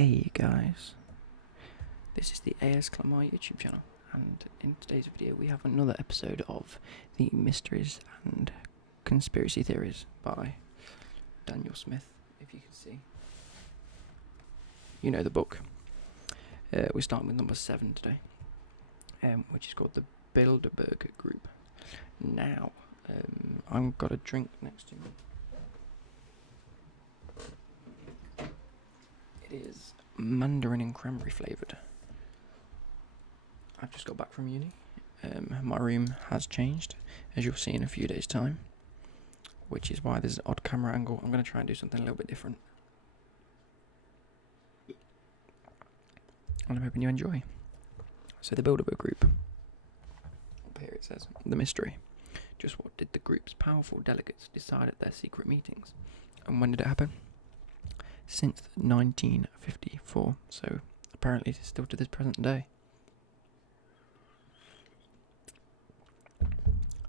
Hey guys, this is the AS Clamar YouTube channel, and in today's video we have another episode of the Mysteries and Conspiracy Theories by Daniel Smith. If you can see, you know the book. We're starting with number 7 today, which is called the Bilderberg Group. Now, I've got a drink next to me. It is mandarin and cranberry flavoured. I've just got back from uni. My room has changed, as you'll see in a few days' time, which is why there's an odd camera angle. I'm going to try and do something a little bit different, and I'm hoping you enjoy. So the Bilderberg Group. Up here it says, the mystery. Just what did the group's powerful delegates decide at their secret meetings? And when did it happen? Since 1954, so apparently it's still to this present day.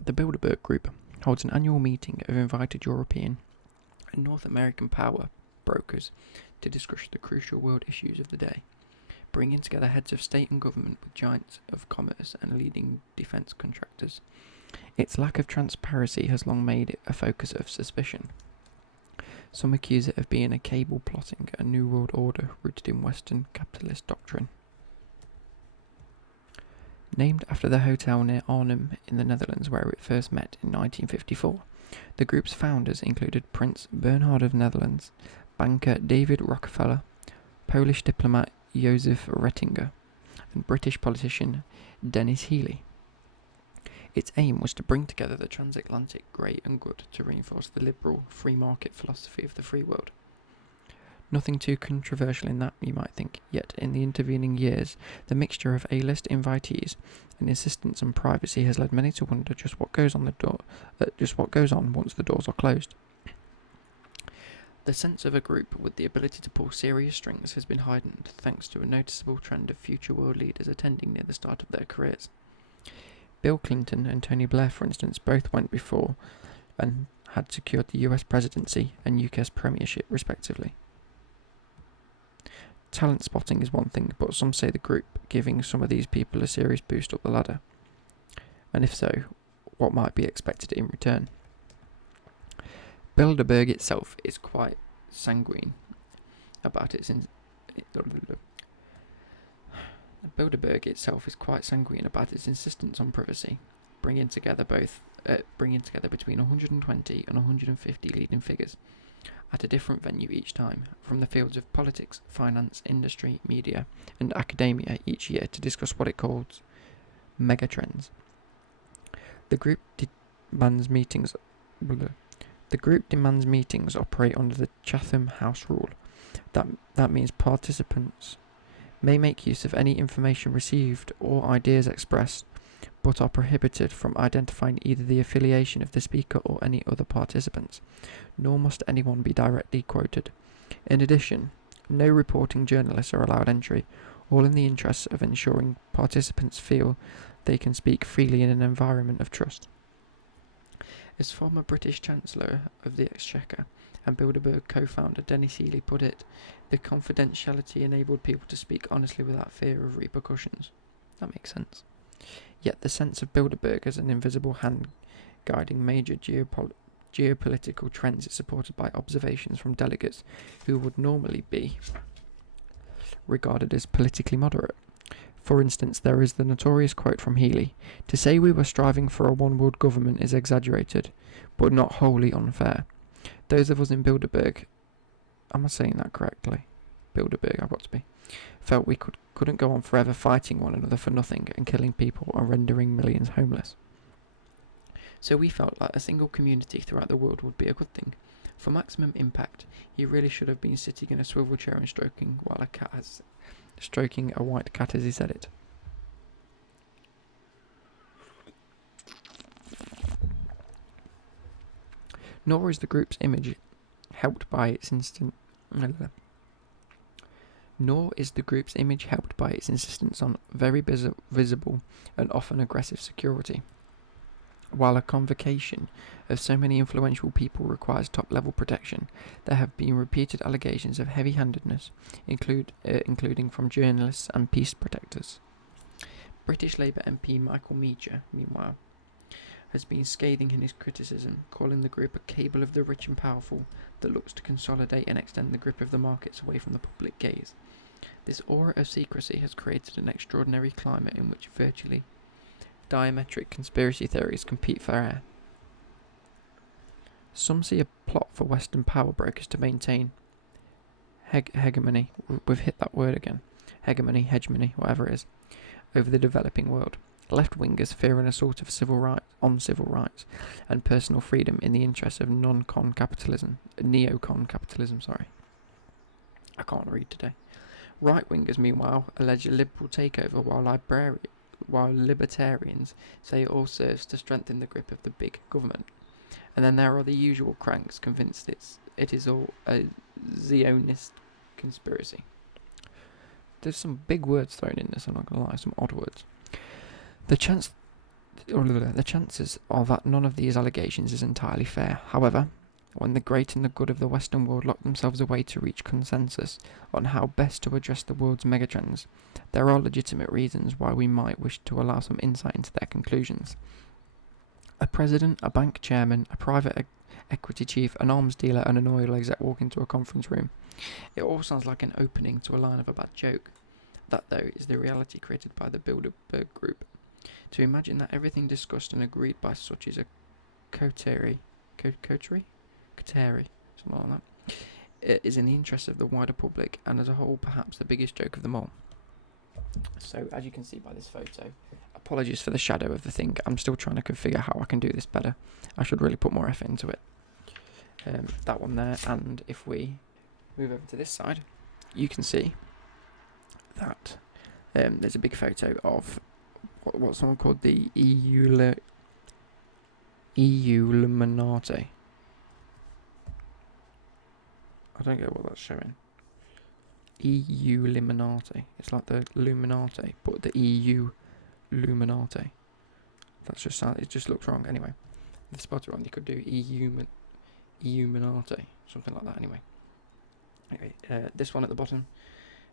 The Bilderberg Group holds an annual meeting of invited European and North American power brokers to discuss the crucial world issues of the day, bringing together heads of state and government with giants of commerce and leading defence contractors. Its lack of transparency has long made it a focus of suspicion. Some accuse it of being a cable plotting a new world order rooted in Western capitalist doctrine. Named after the hotel near Arnhem in the Netherlands where it first met in 1954, the group's founders included Prince Bernhard of Netherlands, banker David Rockefeller, Polish diplomat Joseph Ratzinger, and British politician Denis Healey. Its aim was to bring together the transatlantic great and good to reinforce the liberal free market philosophy of the free world. Nothing too controversial in that, you might think, yet in the intervening years, the mixture of A-list invitees and insistence on privacy has led many to wonder just what goes on once the doors are closed. The sense of a group with the ability to pull serious strings has been heightened thanks to a noticeable trend of future world leaders attending near the start of their careers. Bill Clinton and Tony Blair, for instance, both went before and had secured the US presidency and UK's premiership, respectively. Talent spotting is one thing, but some say the group giving some of these people a serious boost up the ladder. And if so, what might be expected in return? Bilderberg itself is quite sanguine about its insistence on privacy, bringing together between 120 and 150 leading figures at a different venue each time, from the fields of politics, finance, industry, media, and academia each year to discuss what it calls megatrends. The group demands meetings operate under the Chatham House rule. That means participants may make use of any information received or ideas expressed, but are prohibited from identifying either the affiliation of the speaker or any other participants, nor must anyone be directly quoted. In addition, no reporting journalists are allowed entry, all in the interests of ensuring participants feel they can speak freely in an environment of trust. As former British Chancellor of the Exchequer and Bilderberg co-founder Denis Healey put it, the confidentiality enabled people to speak honestly without fear of repercussions. That makes sense. Yet the sense of Bilderberg as an invisible hand guiding major geopolitical trends is supported by observations from delegates who would normally be regarded as politically moderate. For instance, there is the notorious quote from Healey: "To say we were striving for a one-world government is exaggerated, but not wholly unfair. Those of us in Bilderberg," am I saying that correctly? Bilderberg, I've got to be, felt we couldn't go on forever fighting one another for nothing and killing people and rendering millions homeless. So we felt like a single community throughout the world would be a good thing. For maximum impact, he really should have been sitting in a swivel chair and stroking a white cat as he said it. Nor is the group's image helped by its insistence on very visible and often aggressive security. While a convocation of so many influential people requires top-level protection, there have been repeated allegations of heavy-handedness, including from journalists and peace protectors. British Labour MP Michael Meacher, meanwhile, has been scathing in his criticism, calling the group a cable of the rich and powerful that looks to consolidate and extend the grip of the markets away from the public gaze. This aura of secrecy has created an extraordinary climate in which virtually diametric conspiracy theories compete for air. Some see a plot for Western power brokers to maintain hegemony. We've hit that word again. Hegemony, whatever it is, over the developing world. Left-wingers fearing a sort of civil rights and personal freedom in the interests of neocon capitalism. I can't read today. Right-wingers, meanwhile, allege a liberal takeover, while libertarians say it all serves to strengthen the grip of the big government. And then there are the usual cranks convinced it is all a Zionist conspiracy. There's some big words thrown in this, I'm not going to lie, some odd words. The chances are that none of these allegations is entirely fair. However, when the great and the good of the Western world lock themselves away to reach consensus on how best to address the world's megatrends, there are legitimate reasons why we might wish to allow some insight into their conclusions. A president, a bank chairman, a private equity chief, an arms dealer, and an oil exec walk into a conference room. It all sounds like an opening to a line of a bad joke. That, though, is the reality created by the Bilderberg Group. To imagine that everything discussed and agreed by such is a coterie, something like that, is in the interest of the wider public, and as a whole, perhaps the biggest joke of them all. So, as you can see by this photo, apologies for the shadow of the thing. I'm still trying to configure how I can do this better. I should really put more effort into it. That one there, and if we move over to this side, you can see that there's a big photo of what someone called the Illuminati. I don't get what that's showing. Illuminati. It's like the Illuminati, but the Illuminati. That's just it just looks wrong. Anyway, if the spot wrong, you could do Illuminati, something like that. Anyway, this one at the bottom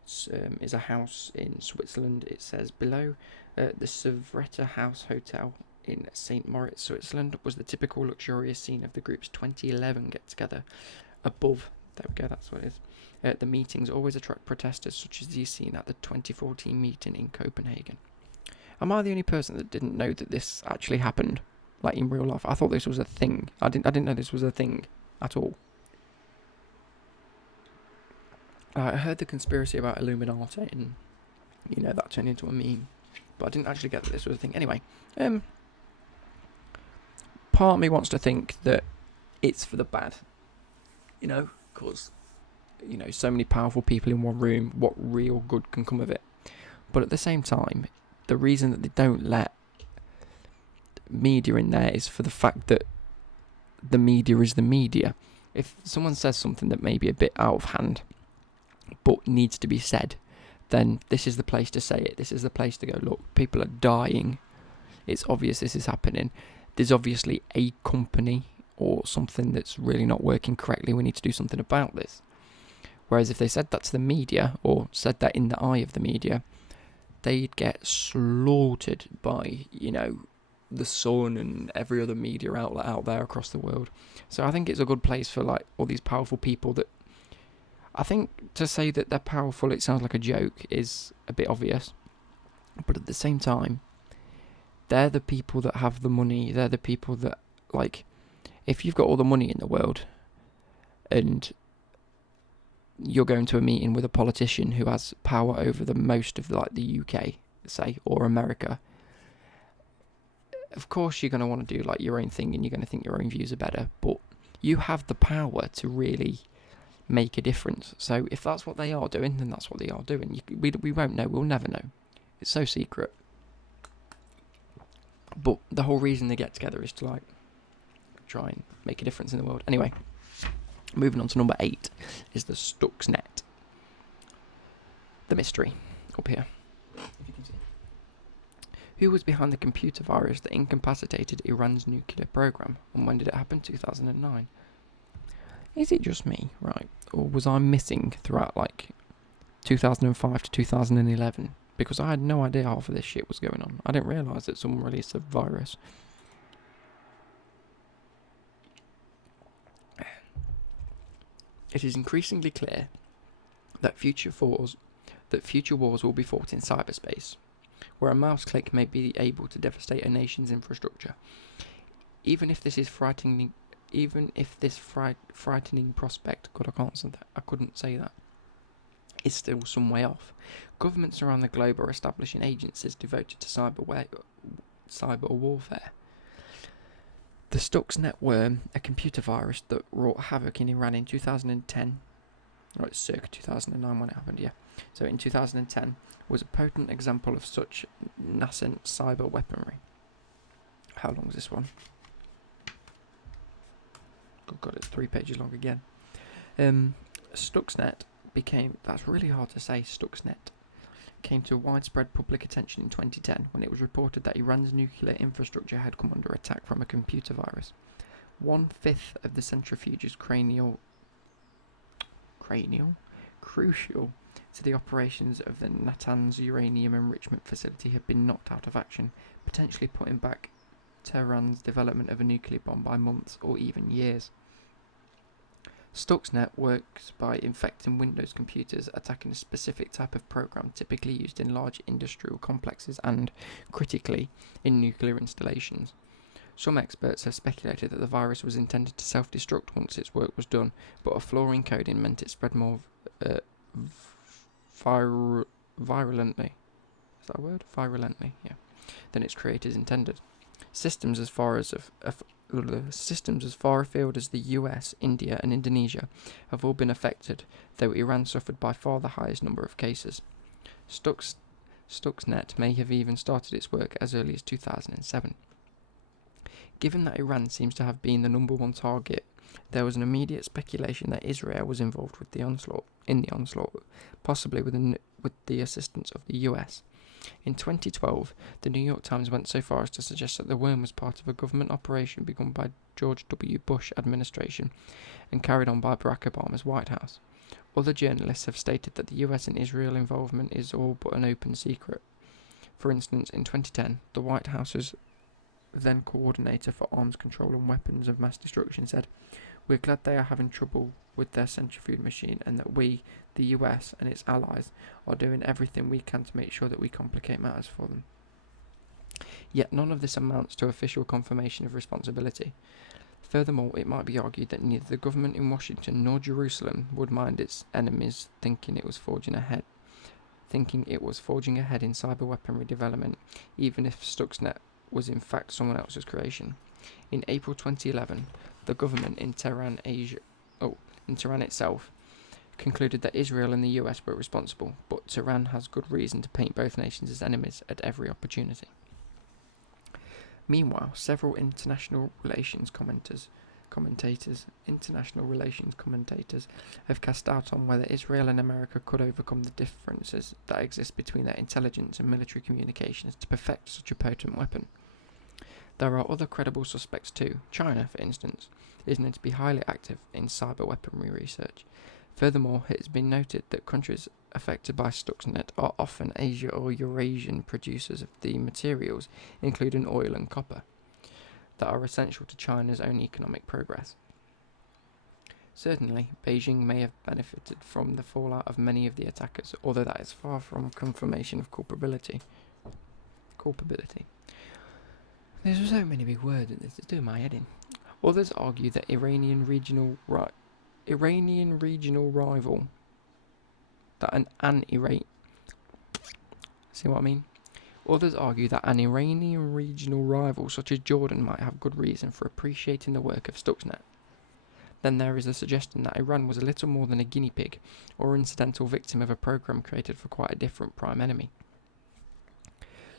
is a house in Switzerland. It says below, the Savretta House Hotel in St. Moritz, Switzerland, was the typical luxurious scene of the group's 2011 get-together. Above, there we go, that's what it is. The meetings always attract protesters such as these seen at the 2014 meeting in Copenhagen. Am I the only person that didn't know that this actually happened, like in real life? I thought this was a thing. I didn't know this was a thing at all. I heard the conspiracy about Illuminati, and that turned into a meme, but I didn't actually get that this was a thing. Anyway, part of me wants to think that it's for the bad, because so many powerful people in one room, what real good can come of it? But at the same time, the reason that they don't let media in there is for the fact that the media is the media. If someone says something that may be a bit out of hand, but needs to be said, then this is the place to say it. This is the place to go, look, people are dying. It's obvious this is happening. There's obviously a company or something that's really not working correctly. We need to do something about this. Whereas if they said that to the media, or said that in the eye of the media, they'd get slaughtered by, the Sun and every other media outlet out there across the world. So I think it's a good place for all these powerful people that, I think to say that they're powerful, it sounds like a joke, is a bit obvious. But at the same time, they're the people that have the money. They're the people that, if you've got all the money in the world and you're going to a meeting with a politician who has power over the most of the UK, say, or America, of course you're going to want to do your own thing and you're going to think your own views are better, but you have the power to really make a difference. So if that's what they are doing, then that's what they are doing. We won't know. We'll never know. It's so secret. But the whole reason they get together is to try and make a difference in the world. Anyway, moving on to number 8 is the Stuxnet. The mystery up here, if you can see. Who was behind the computer virus that incapacitated Iran's nuclear program, and when did it happen? 2009. Is it just me, right? Or was I missing throughout, 2005 to 2011? Because I had no idea half of this shit was going on. I didn't realise that someone released a virus. It is increasingly clear that future wars will be fought in cyberspace, where a mouse click may be able to devastate a nation's infrastructure. Even if this frightening prospect, God, I couldn't say that, is still some way off. Governments around the globe are establishing agencies devoted to cyber warfare. The Stuxnet worm, a computer virus that wrought havoc in Iran in 2010, right, circa 2009 when it happened, yeah. So in 2010, was a potent example of such nascent cyber weaponry. How long is this one? Oh God, it's 3 pages long again. Stuxnet that's really hard to say, Stuxnet, came to widespread public attention in 2010 when it was reported that Iran's nuclear infrastructure had come under attack from a computer virus. 1/5 of the centrifuges crucial to the operations of the Natanz uranium enrichment facility had been knocked out of action, potentially putting back Tehran's development of a nuclear bomb by months or even years. Stuxnet works by infecting Windows computers, attacking a specific type of program typically used in large industrial complexes and, critically, in nuclear installations. Some experts have speculated that the virus was intended to self-destruct once its work was done, but a flaw in coding meant it spread more virulently. Is that a word? Virulently, yeah. Than its creators intended. Systems as far afield as the US, India, and Indonesia have all been affected, though Iran suffered by far the highest number of cases. Stuxnet may have even started its work as early as 2007. Given that Iran seems to have been the number one target, there was an immediate speculation that Israel was involved in the onslaught, possibly with the assistance of the US. In 2012, the New York Times went so far as to suggest that the worm was part of a government operation begun by George W. Bush administration and carried on by Barack Obama's White House. Other journalists have stated that the US and Israel involvement is all but an open secret. For instance, in 2010, the White House's then coordinator for arms control and weapons of mass destruction said, "We're glad they are having trouble with their centrifuge machine and that we, the US and its allies, are doing everything we can to make sure that we complicate matters for them." Yet none of this amounts to official confirmation of responsibility. Furthermore, it might be argued that neither the government in Washington nor Jerusalem would mind its enemies thinking it was forging ahead in cyber weaponry development, even if Stuxnet was in fact someone else's creation. In April 2011, the government in Tehran itself concluded that Israel and the US were responsible, but Tehran has good reason to paint both nations as enemies at every opportunity. Meanwhile, several international relations commentators have cast doubt on whether Israel and America could overcome the differences that exist between their intelligence and military communications to perfect such a potent weapon. There are other credible suspects too. China, for instance, is known to be highly active in cyber weaponry research. Furthermore, it has been noted that countries affected by Stuxnet are often Asia or Eurasian producers of the materials, including oil and copper, that are essential to China's own economic progress. Certainly, Beijing may have benefited from the fallout of many of the attackers, although that is far from confirmation of culpability. There's so many big words in this, it's doing my head in. Others argue that Iranian regional rival, see what I mean? Others argue that an Iranian regional rival such as Jordan might have good reason for appreciating the work of Stuxnet. Then there is the suggestion that Iran was a little more than a guinea pig or incidental victim of a program created for quite a different prime enemy.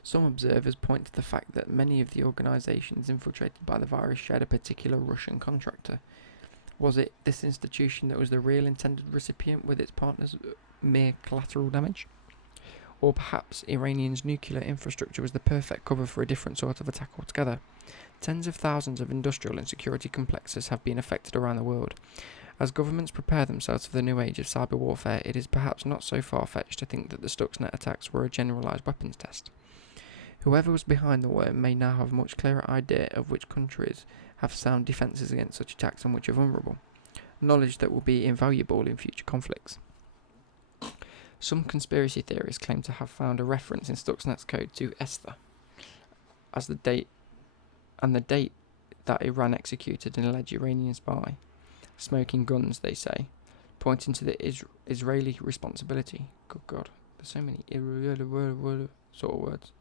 Some observers point to the fact that many of the organisations infiltrated by the virus shared a particular Russian contractor. Was it this institution that was the real intended recipient with its partners' mere collateral damage? Or perhaps Iranian's nuclear infrastructure was the perfect cover for a different sort of attack altogether. Tens of thousands of industrial and security complexes have been affected around the world. As governments prepare themselves for the new age of cyber warfare, it is perhaps not so far-fetched to think that the Stuxnet attacks were a generalised weapons test. Whoever was behind the worm may now have a much clearer idea of which countries have sound defences against such attacks and which are vulnerable, knowledge that will be invaluable in future conflicts. Some conspiracy theorists claim to have found a reference in Stuxnet's code to Esther as the date that Iran executed an alleged Iranian spy. Smoking guns, they say, pointing to the Israeli responsibility. Good God, there's so many sort of words.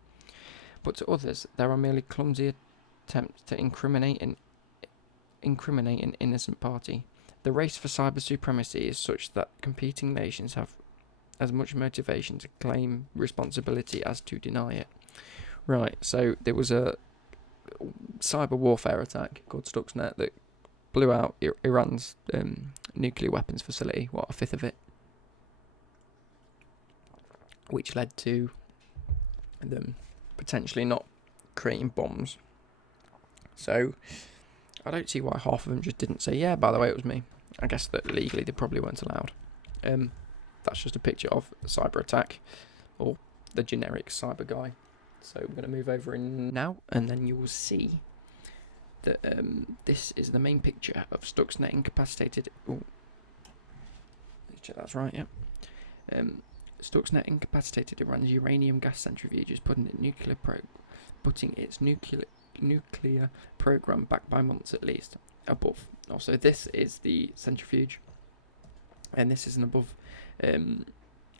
But to others, there are merely clumsy attempts to incriminate an innocent party. The race for cyber supremacy is such that competing nations have as much motivation to claim responsibility as to deny it. Right, so there was a cyber warfare attack called Stuxnet that blew out Iran's nuclear weapons facility, a fifth of it, which led to them potentially not creating bombs. So I don't see why half of them just didn't say, yeah, by the way, it was me. I guess that legally they probably weren't allowed. That's just a picture of a cyber attack, or the generic cyber guy. So we're going to move over in now, and then you will see that this is the main picture of Stuxnet incapacitated. Oh, let's check that's right. Yeah. Stuxnet incapacitated Iran's uranium gas centrifuges, putting its nuclear program back by months at least. Above. Also, this is the centrifuge, and this is an above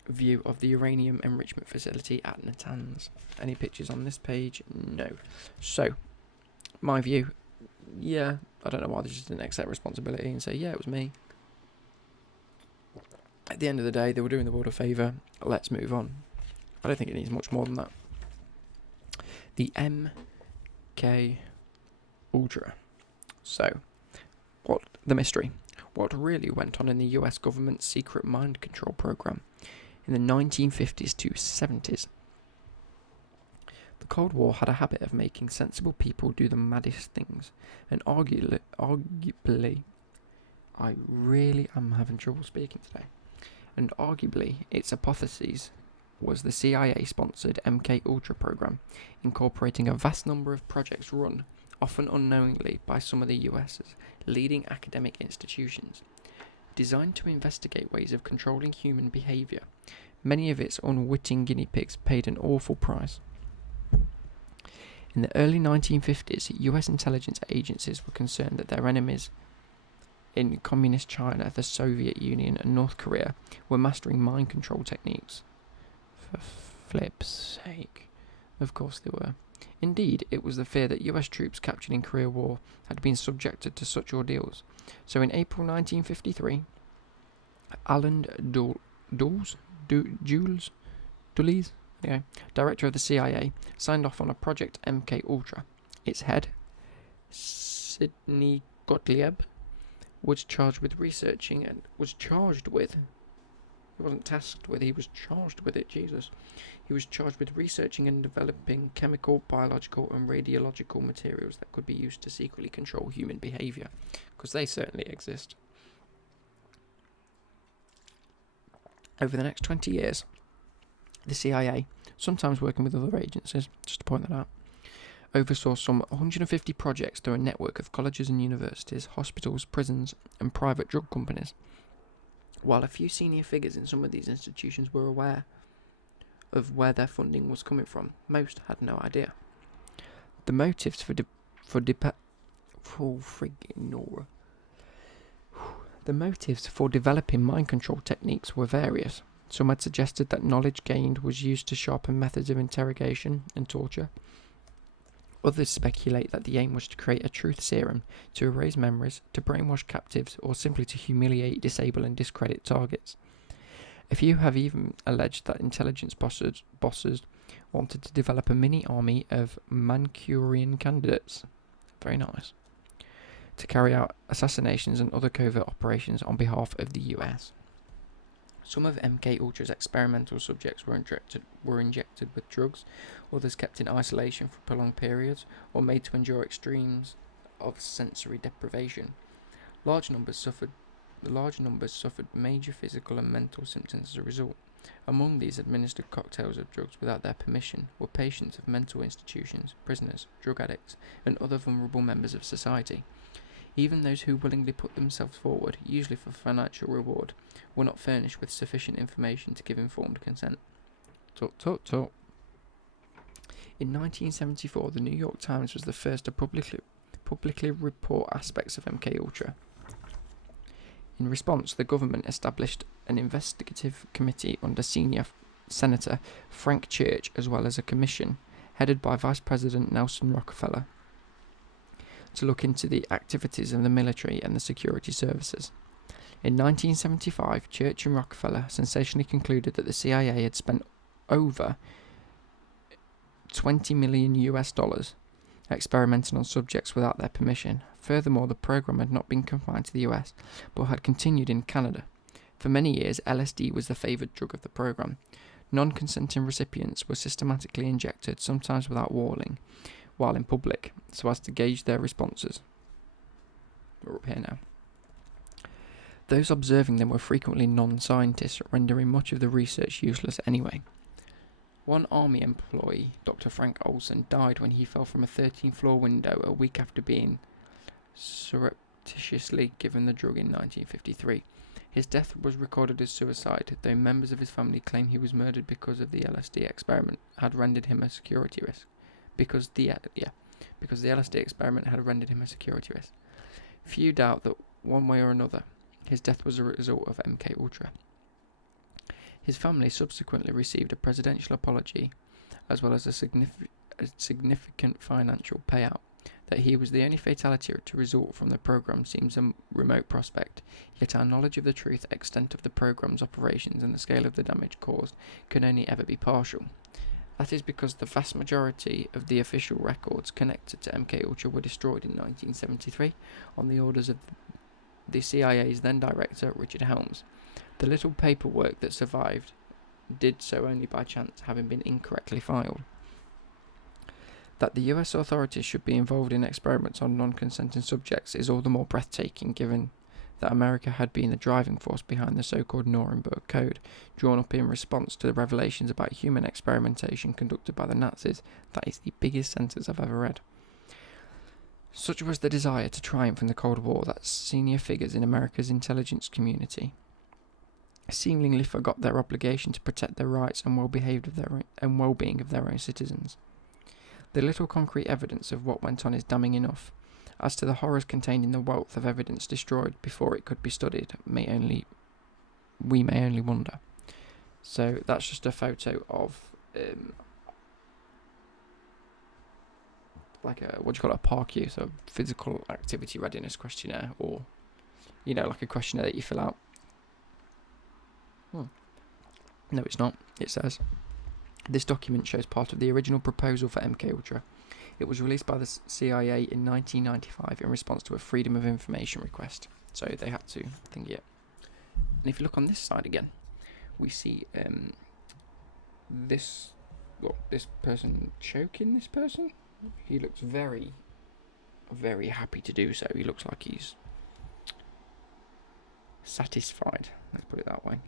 view of the uranium enrichment facility at Natanz. Any pictures on this page? No. So, my view, yeah, I don't know why they just didn't accept responsibility and say, yeah, it was me. At the end of the day, they were doing the world a favour. Let's move on. I don't think it needs much more than that. The MK Ultra. So, what the mystery? What really went on in the US government's secret mind control program in the 1950s to 70s? The Cold War had a habit of making sensible people do the maddest things, and arguably, I really am having trouble speaking today, and arguably its hypothesis was the CIA-sponsored MK Ultra program, incorporating a vast number of projects run, often unknowingly, by some of the US's leading academic institutions, designed to investigate ways of controlling human behaviour. Many of its unwitting guinea pigs paid an awful price. In the early 1950s, US intelligence agencies were concerned that their enemies in communist China, the Soviet Union and North Korea were mastering mind control techniques. For flip's sake. Of course they were. Indeed, it was the fear that US troops captured in Korea War had been subjected to such ordeals. So in April 1953, Alan Dulles, director of the CIA, signed off on a Project MK Ultra. Its head, Sidney Gottlieb, was charged with researching and was charged with. He wasn't tasked with, he was charged with it, Jesus. He was charged with researching and developing chemical, biological and radiological materials that could be used to secretly control human behaviour, because they certainly exist. Over the next 20 years, the CIA, sometimes working with other agencies, just to point that out, oversaw some 150 projects through a network of colleges and universities, hospitals, prisons and private drug companies. While a few senior figures in some of these institutions were aware of where their funding was coming from, most had no idea. The motives The motives for developing mind control techniques were various. Some had suggested that knowledge gained was used to sharpen methods of interrogation and torture. Others speculate that the aim was to create a truth serum, to erase memories, to brainwash captives, or simply to humiliate, disable and discredit targets. A few have even alleged that intelligence bosses wanted to develop a mini army of Manchurian candidates. Very nice. To carry out assassinations and other covert operations on behalf of the US. Some of MK Ultra's experimental subjects were injected with drugs, others kept in isolation for prolonged periods, or made to endure extremes of sensory deprivation. Large numbers suffered major physical and mental symptoms as a result. Among these administered cocktails of drugs without their permission were patients of mental institutions, prisoners, drug addicts, and other vulnerable members of society. Even those who willingly put themselves forward, usually for financial reward, were not furnished with sufficient information to give informed consent. Talk. In 1974, the New York Times was the first to publicly report aspects of MK Ultra. In response, the government established an investigative committee under senior Senator Frank Church, as well as a commission headed by Vice President Nelson Rockefeller, to look into the activities of the military and the security services. In 1975, Church and Rockefeller sensationally concluded that the CIA had spent over $20 million experimenting on subjects without their permission. Furthermore, the program had not been confined to the US, but had continued in Canada. For many years, LSD was the favoured drug of the program. Non-consenting recipients were systematically injected, sometimes without warning, while in public, so as to gauge their responses. We're up here now. Those observing them were frequently non-scientists, rendering much of the research useless anyway. One Army employee, Dr. Frank Olson, died when he fell from a 13th-floor window a week after being surreptitiously given the drug in 1953. His death was recorded as suicide, though members of his family claim he was murdered because of the LSD experiment had rendered him a security risk. Because the LSD experiment had rendered him a security risk. Few doubt that one way or another, his death was a result of MK Ultra. His family subsequently received a presidential apology, as well as a significant financial payout. That he was the only fatality to result from the program seems a remote prospect, yet our knowledge of the truth, extent of the program's operations, and the scale of the damage caused can only ever be partial. That is because the vast majority of the official records connected to MK Ultra were destroyed in 1973 on the orders of the CIA's then director, Richard Helms. The little paperwork that survived did so only by chance, having been incorrectly filed. That the US authorities should be involved in experiments on non-consenting subjects is all the more breathtaking given that America had been the driving force behind the so-called Nuremberg Code, drawn up in response to the revelations about human experimentation conducted by the Nazis. That is the biggest sentence I've ever read. Such was the desire to triumph in the Cold War that senior figures in America's intelligence community seemingly forgot their obligation to protect the rights and well-being of their own citizens. The little concrete evidence of what went on is damning enough. As to the horrors contained in the wealth of evidence destroyed before it could be studied, we may only wonder. So that's just a photo of like a PARQ, so a physical activity readiness questionnaire, or like a questionnaire that you fill out. No, it's not. It says, this document shows part of the original proposal for MK Ultra. It was released by the CIA in 1995 in response to a Freedom of Information request. So they had to think it. And if you look on this side again, we see this person choking this person. He looks very, very happy to do so. He looks like he's satisfied. Let's put it that way.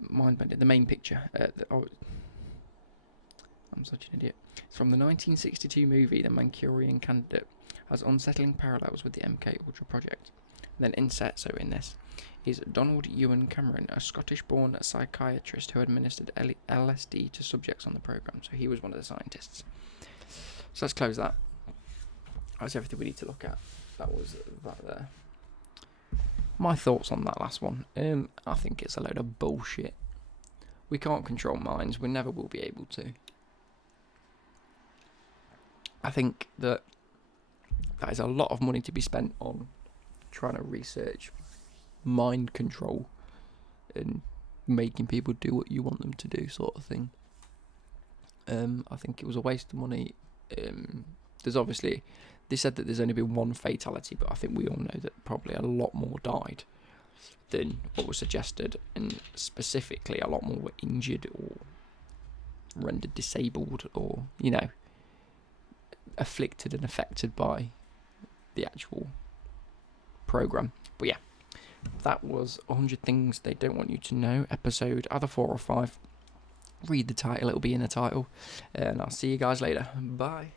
Mind-bending. The main picture. I'm such an idiot. It's from the 1962 movie The Manchurian Candidate, has unsettling parallels with the MK Ultra project. And then inset, so in this, is Donald Ewan Cameron, a Scottish-born psychiatrist who administered LSD to subjects on the program. So he was one of the scientists. So let's close that. That's everything we need to look at. That was that there. My thoughts on that last one. I think it's a load of bullshit. We can't control minds. We never will be able to. I think that is a lot of money to be spent on trying to research mind control and making people do what you want them to do, sort of thing. I think it was a waste of money. There's obviously, they said that there's only been one fatality, but I think we all know that probably a lot more died. than what was suggested, and specifically a lot more were injured or rendered disabled or, afflicted and affected by the actual program. But yeah, that was 100 Things They Don't Want You to Know, episode either 4 or 5. Read the title, it'll be in the title, and I'll see you guys later. Bye.